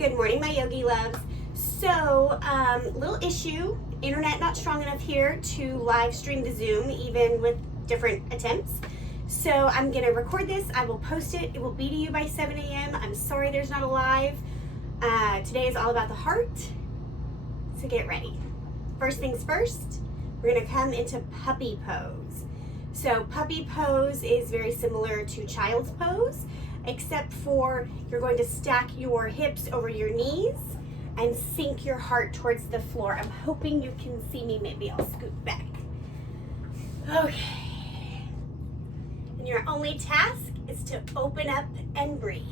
Good morning, my yogi loves. So, little issue, internet not strong enough here to live stream the Zoom, even with different attempts. So I'm gonna record this, I will post it, it will be to you by 7 a.m. I'm sorry there's not a live. Today is all about the heart, so get ready. First things first, we're gonna come into puppy pose. So puppy pose is very similar to child's pose, except for you're going to stack your hips over your knees and sink your heart towards the floor. I'm hoping you can see me. Maybe I'll scoot back. Okay. And your only task is to open up and breathe.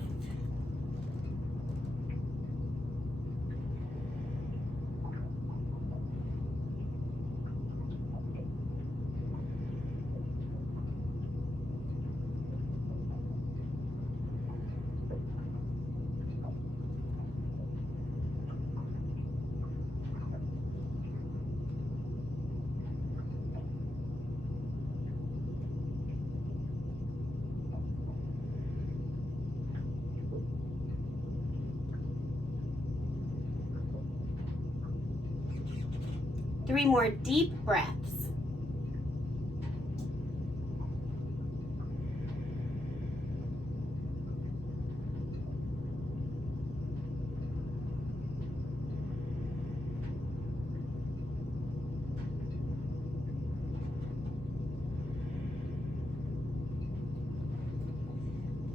Three more deep breaths.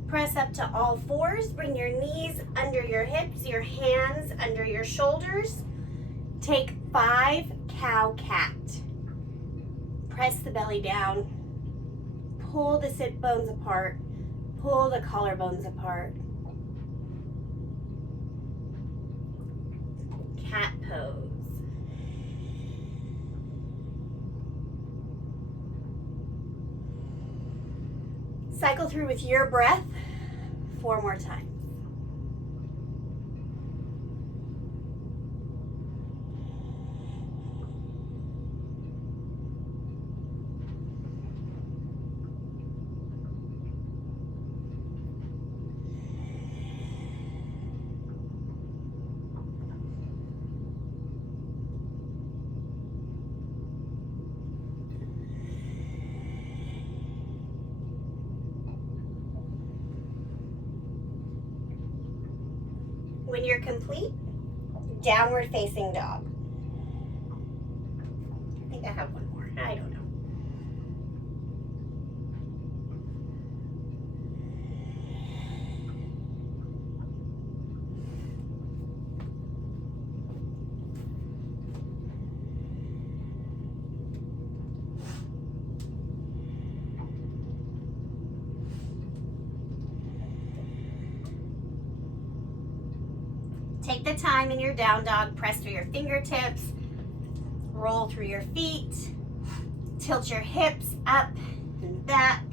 Press up to all fours. Bring your knees under your hips, your hands under your shoulders. Take 5 cow-cat. Press the belly down. Pull the sit bones apart. Pull the collarbones apart. Cat pose. Cycle through with your breath 4 more times. When you're complete, downward facing dog. I think I have one more. I don't know. Take the time in your down dog, press through your fingertips, roll through your feet, tilt your hips up and back.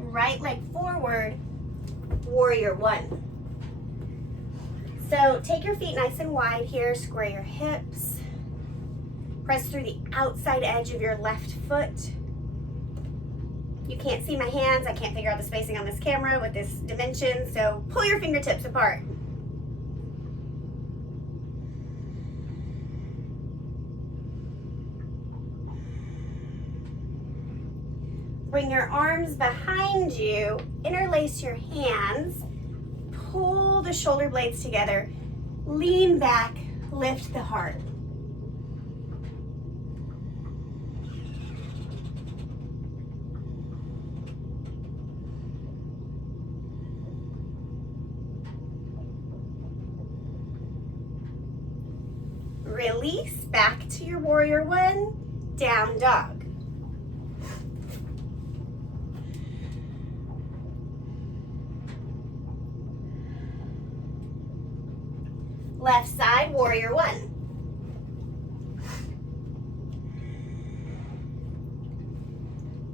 Right leg forward, warrior one. So take your feet nice and wide here, square your hips. Press through the outside edge of your left foot. You can't see my hands. I can't figure out the spacing on this camera with this dimension, so pull your fingertips apart. Bring your arms behind you, interlace your hands, pull the shoulder blades together, lean back, lift the heart. Release back to your warrior one, down dog. Left side, warrior one.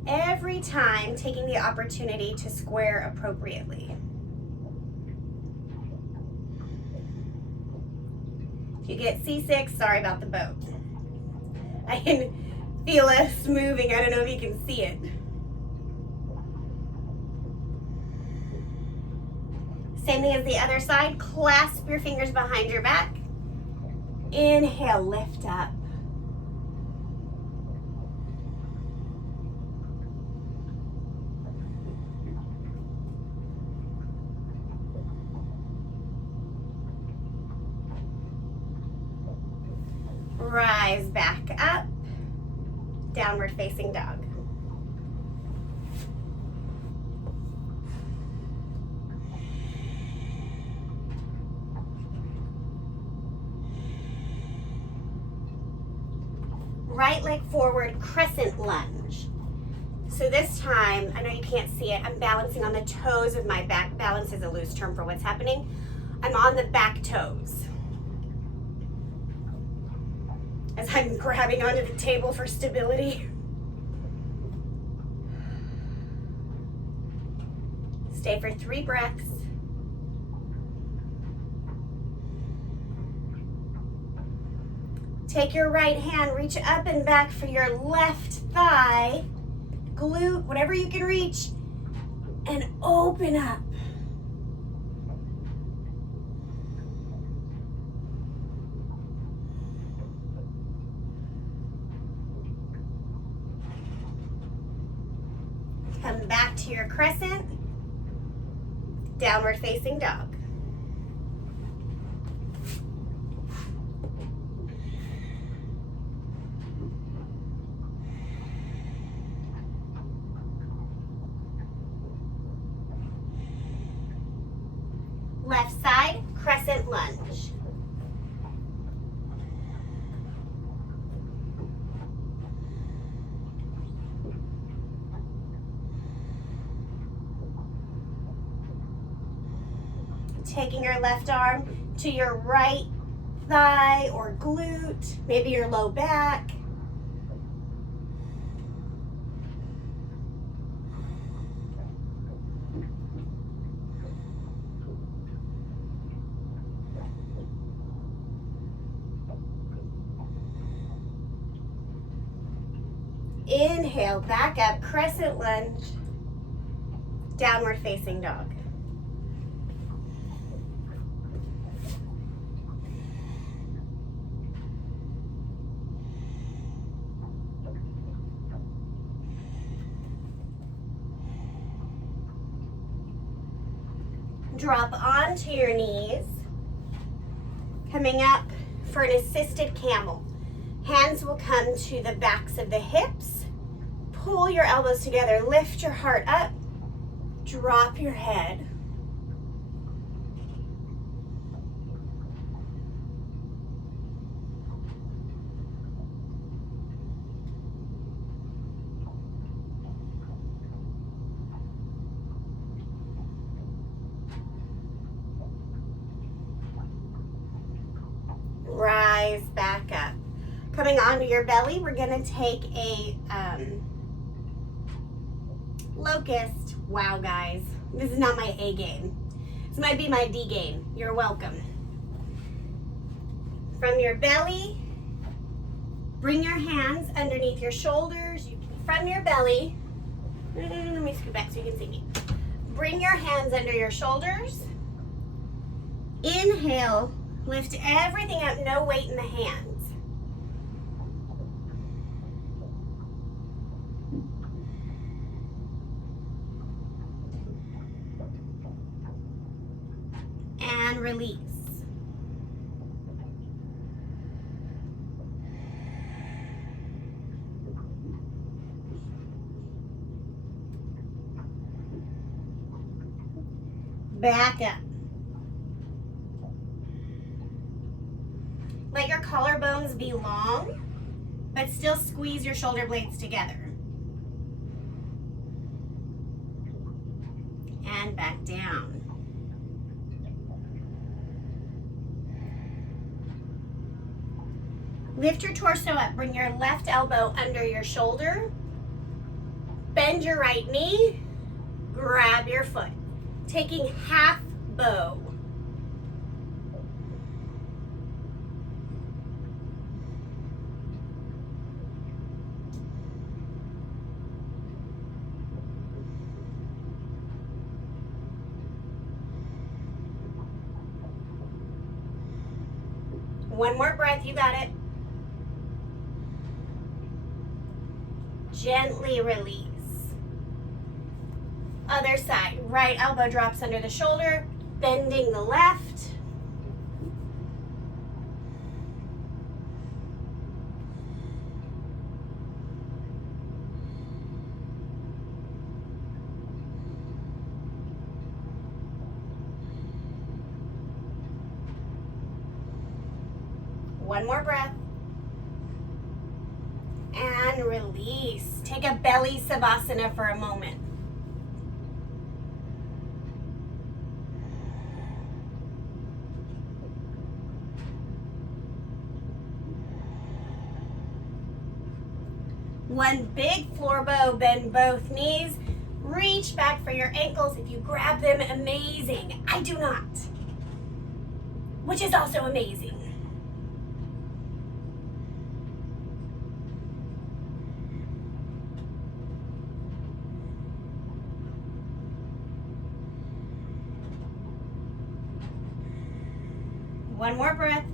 Every time taking the opportunity to square appropriately. If you get seasick, sorry about the boat. I can feel us moving. I don't know if you can see it. Same thing as the other side. Clasp your fingers behind your back. Inhale, lift up. Rise back up. Downward facing dog. Right leg forward, crescent lunge. So this time, I know you can't see it, I'm balancing on the toes of my back. Balance is a loose term for what's happening. I'm on the back toes. As I'm grabbing onto the table for stability. Stay for 3 breaths. Take your right hand, reach up and back for your left thigh, glute, whatever you can reach, and open up. Come back to your crescent, downward facing dog. Left side, crescent lunge. Taking your left arm to your right thigh or glute, maybe your low back. Inhale, back up, crescent lunge, downward facing dog. Drop onto your knees, coming up for an assisted camel. Hands will come to the backs of the hips. Pull your elbows together, lift your heart up, drop your head. Rise back up. Coming onto your belly, we're gonna take a locust. Wow, guys, this is not my A game. This might be my D game. You're welcome. From your belly, bring your hands underneath your shoulders. From your belly, let me scoot back so you can see me. Bring your hands under your shoulders. Inhale, lift everything up, no weight in the hands. And release. Back up. Let your collarbones be long, but still squeeze your shoulder blades together. And back down. Lift your torso up. Bring your left elbow under your shoulder. Bend your right knee. Grab your foot. Taking half bow. One more breath, you got it. Gently release. Other side, right elbow drops under the shoulder, bending the left. One more breath. And release. Take a belly savasana for a moment. One big floor bow, bend both knees. Reach back for your ankles. If you grab them, amazing. I do not, which is also amazing. One more breath.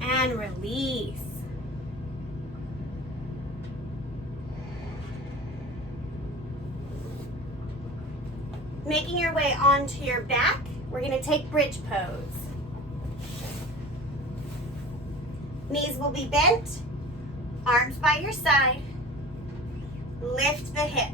And release. Making your way onto your back, we're going to take bridge pose. Knees will be bent, arms by your side. Lift the hips.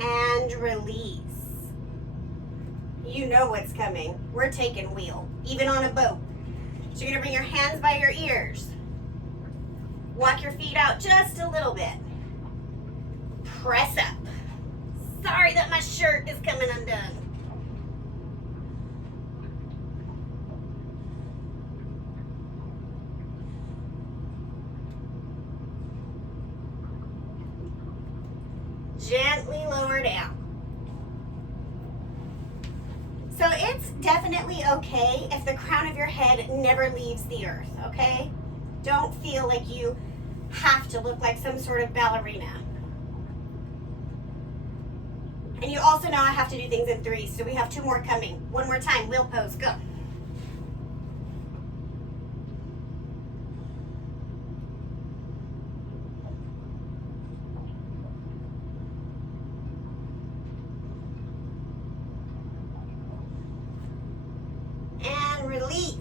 And release. You know what's coming. We're taking wheel, even on a boat. So you're gonna bring your hands by your ears. Walk your feet out just a little bit. Press up. Sorry that my shirt is coming undone. Gently lower down. So it's definitely okay if the crown of your head never leaves the earth, okay? Don't feel like you have to look like some sort of ballerina. And you also know I have to do things in threes, so we have 2 more coming. One more time, wheel pose, go. Release.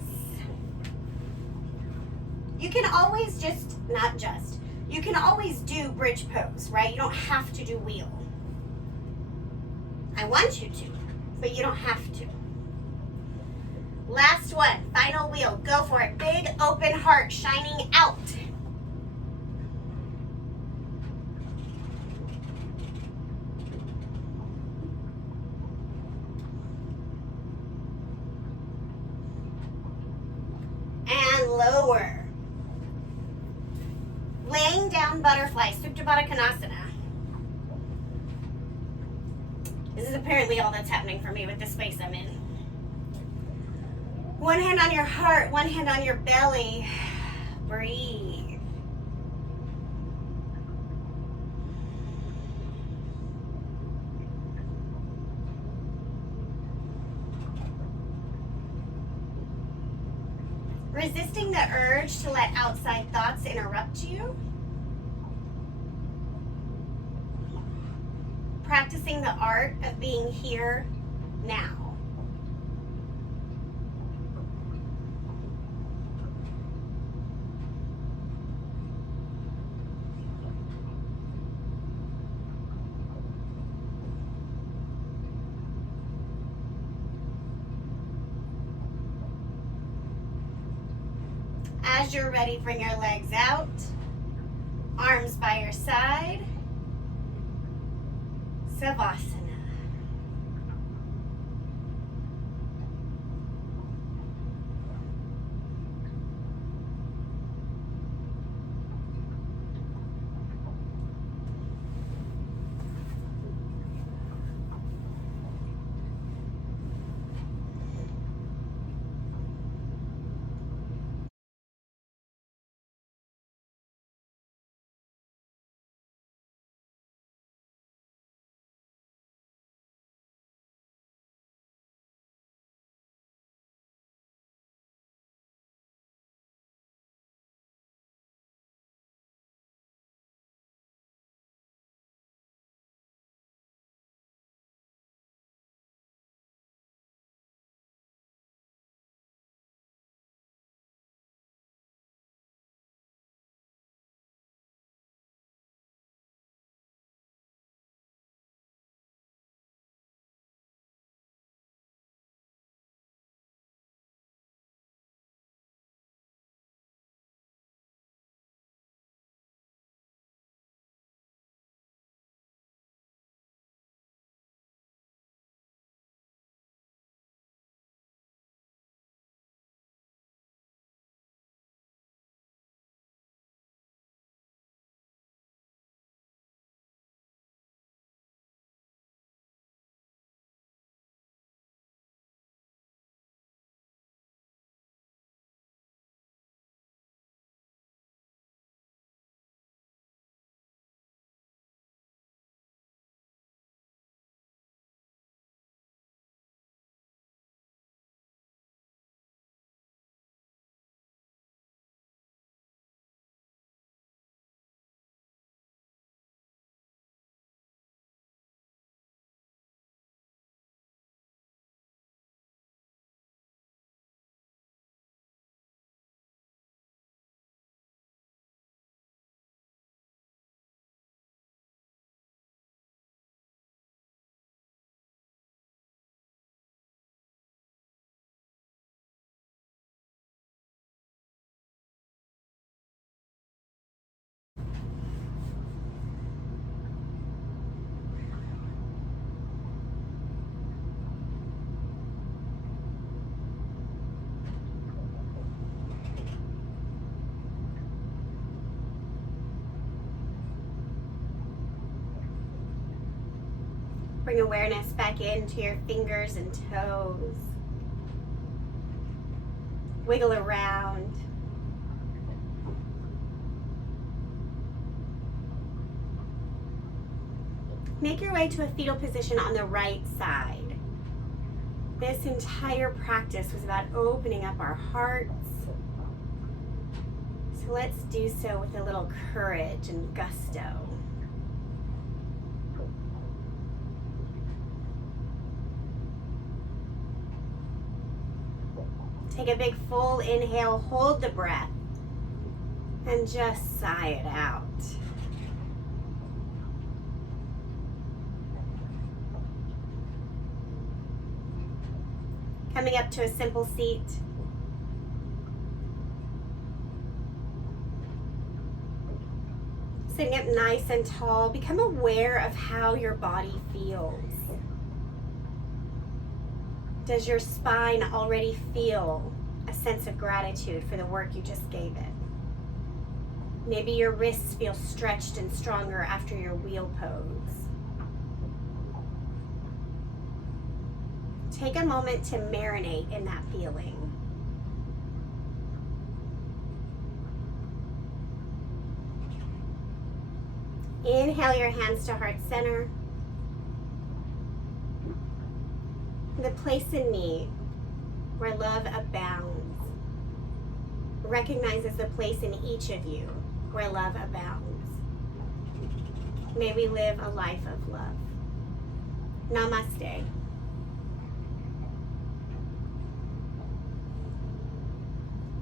You can always you can always do bridge pose, right? You don't have to do wheel. I want you to, but you don't have to. Last one, final wheel, go for it. Big open heart shining out. Lower. Laying down butterfly, Supta Baddha Konasana. This is apparently all that's happening for me with the space I'm in. One hand on your heart, one hand on your belly. Breathe. Resisting the urge to let outside thoughts interrupt you. Practicing the art of being here now. As you're ready, bring your legs out, arms by your side, Savasana. Bring awareness back into your fingers and toes. Wiggle around. Make your way to a fetal position on the right side. This entire practice was about opening up our hearts. So let's do so with a little courage and gusto. Take a big full inhale, hold the breath, and just sigh it out. Coming up to a simple seat. Sitting up nice and tall, become aware of how your body feels. Does your spine already feel a sense of gratitude for the work you just gave it? Maybe your wrists feel stretched and stronger after your wheel pose. Take a moment to marinate in that feeling. Inhale your hands to heart center. The place in me where love abounds recognizes the place in each of you where love abounds. May we live a life of love. Namaste.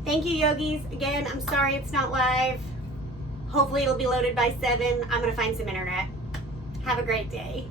Thank you, yogis. Again, I'm sorry it's not live. Hopefully it'll be loaded by 7. I'm going to find some internet. Have a great day.